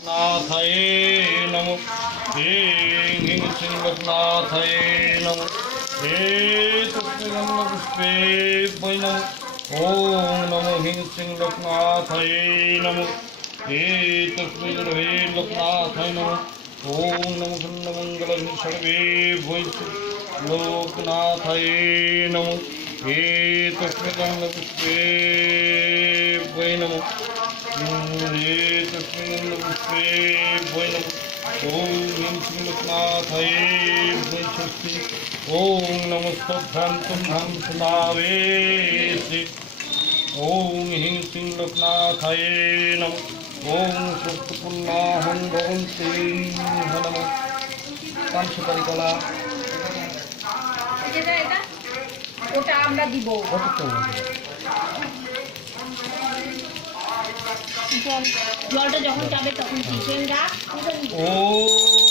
নাথায়ে নম হে হিং সিং লোকনাথায়ে নম হে তুষ্টিগন্ধ পুষ্পে বৈ নম ওম নম হিং সিং লোকনাথায়ে নম হে তুষ্টিগন্ধে লোকনাথায় নম ওম নম খণ্ডমঙ্গল সর্বে বৈ লোকনাথায়ে নম হে তুষ্টিগন্ধ ওম হিং শ্রী লোকনাথায়ে বৈ স্বস্তি ওম নমস্তভ্যাং তুভ্যাং সমাবেশে ওম হিং শ্রী লোকনাথায়ে নম ওম সত্যপুণ্যাহং ভবন্তি নম কাম সুপারি কলা ওটা আমরা দিব। জলটা যখন যাবে তখন চিকেন রাখ ওম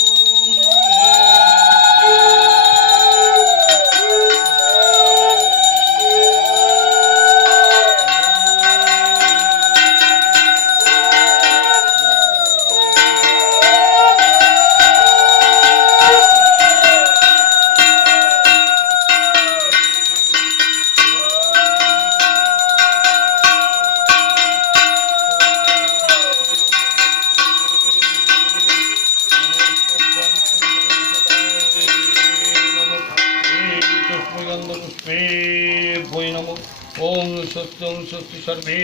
ওম সত্যং সত্যি সর্বে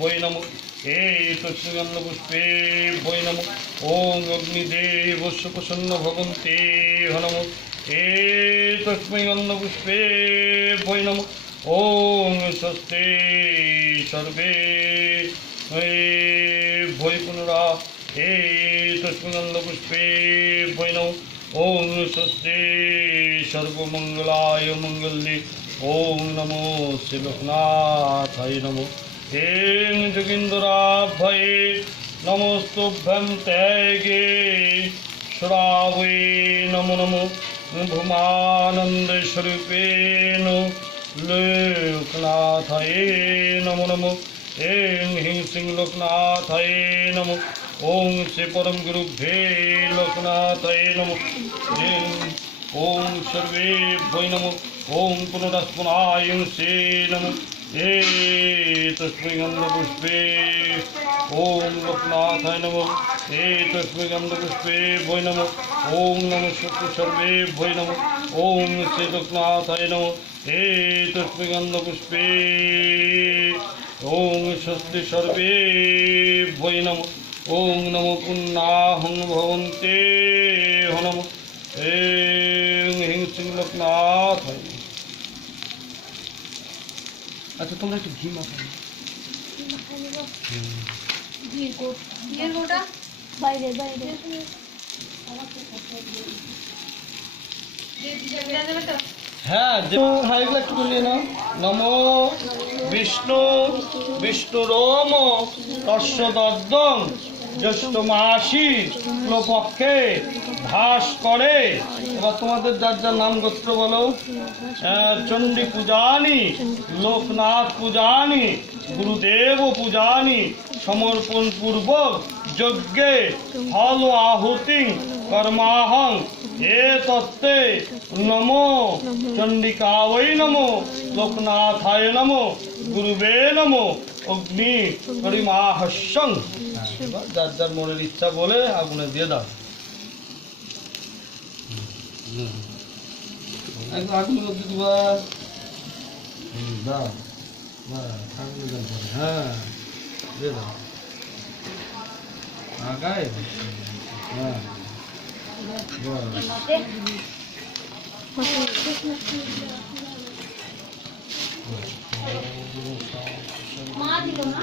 বৈ নম। হে তুষ্টিগন্ধ পুষ্পে বৈ নম। ওম অগ্নিদেবস্য প্রসন্ন ভবন্তে নম হে তস্মৈ গন্ধ পুষ্পে বৈ নম। ওম স্বস্তে সর্বে বৈ পুনরা। হে তস্মৈ গন্ধ পুষ্পে বৈ নম। ওম স্বস্তি সর্বমঙ্গলায় মঙ্গলে ওম নমো শ্রীলোকনাথায় নমো। হেং যোগীন্দ্রাভয়ে নমস্তুভ্যং ত্যাগে শ্রাবে নমো নমো। ভূমানন্দস্বরূপেণ লোকনাথায়ে নমো নমো। হেং হিং সিং লোকনাথায়ে নমো। ওং শ্রী পরম গুরুভ্যে লোকনাথায়ে নমো। হেং ওং সর্বে ভৈ নমো। ॐ पुनरस्पुनाय से नमः हे तस्मै गन्धपुष्पे ॐ लोकनाथाय नमः हे तस्मै गन्धपुष्पे भोय नमः ॐ नमः सर्वे भोय नमः ॐ श्री लोकनाथाय नमः हे तस्मै गन्धपुष्पे ॐ स्वस्ति सर्वे भोय नमः ॐ नमो पुन्नाहं भवन्ते नमः हे আচ্ছা তোমরা একটু ঘি মাখা ঘি বাইরে বাইরে। হ্যাঁ যে হাইগুলো একটু নিয়ে নাও। নম বিষ্ণু বিষ্ণু রোম তস্যদম জ্যৈষ্ঠ মাসি পক্ষে ভাস করে। এবার তোমাদের যার যার নাম গোত্র বলো। চণ্ডী পূজানি, লোকনাথ পূজানি, গুরুদেব পূজানি, সমর্পণ পূর্বক যজ্ঞে ফল আহুতি কর্মাহং। এ তত্ত্বে নমো চণ্ডিকাবৈ নমো, লোকনাথায় নমো, গুরুবে নমো, অগ্নি পরিমাহস্যং এবার যার যার মনের ইচ্ছা বলে আগুনে দিয়ে দাও। আগুন মধ্যে দিবা দাও। হ্যাঁ দিয়ে দাও। আগায়। হ্যাঁ। মা দিল না?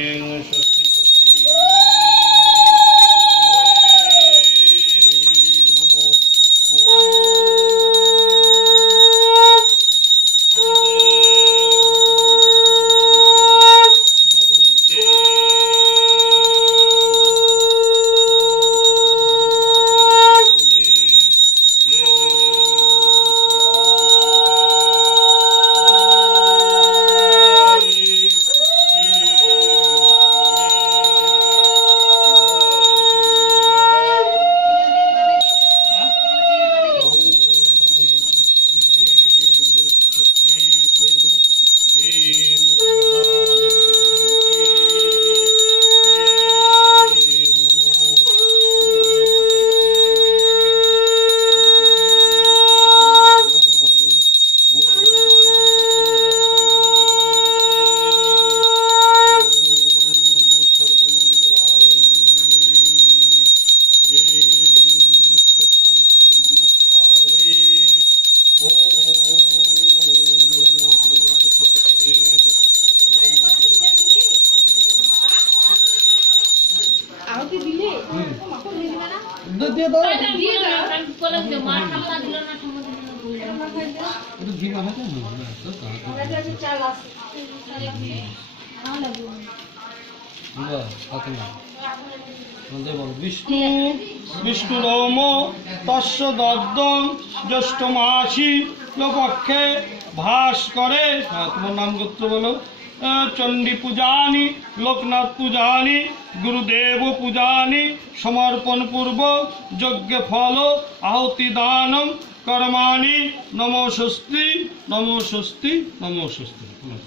বিষ্ণু বিষ্ণু রোম তস্য দদ্দম জ্যৈষ্ঠ মাসি লোপক্ষে ভাস করে তোমার নাম গোত্র বলো। চণ্ডী পূজানি লোকনাথ পূজানি গুরুদেব পূজানি সমর্পণ পূর্বক যজ্ঞ ফল আহুতি দানম কর্মাণি নমো স্বস্তি নমো স্বস্তি নমো স্বস্তি নমো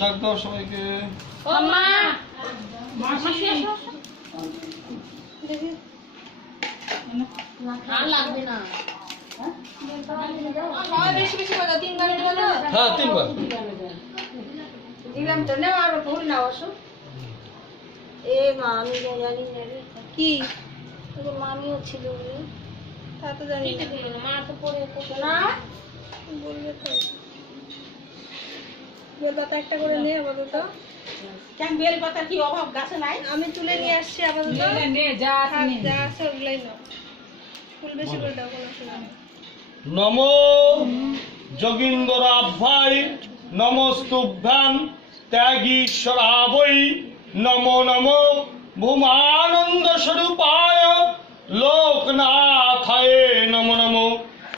ডাক দাও সবাইকে। মামা আর লাগবে না। হ্যাঁ তিনবার দিলাম তো নেওয়া আর ভুল না অবশ্য এ মা আমি জানি না রে। কি? ওই মামিও ছিল রে তা তো জানি না। মা তো পরে না বলবে তো। বেল একটা করে নে আপাতত। কেন বেল পাতা কি অভাব? গাছে নাই? আমি তুলে নিয়ে আসছি আপাতত। নে, নে যা যা আছে ওগুলাই নাও। নম যোগীন্দ্রাভ্যাই নমস্তুভ্যাম ত্যাগীশ্বরাবৈ নমো নমো ভূমানন্দ স্বরূপায় লোকনাথায়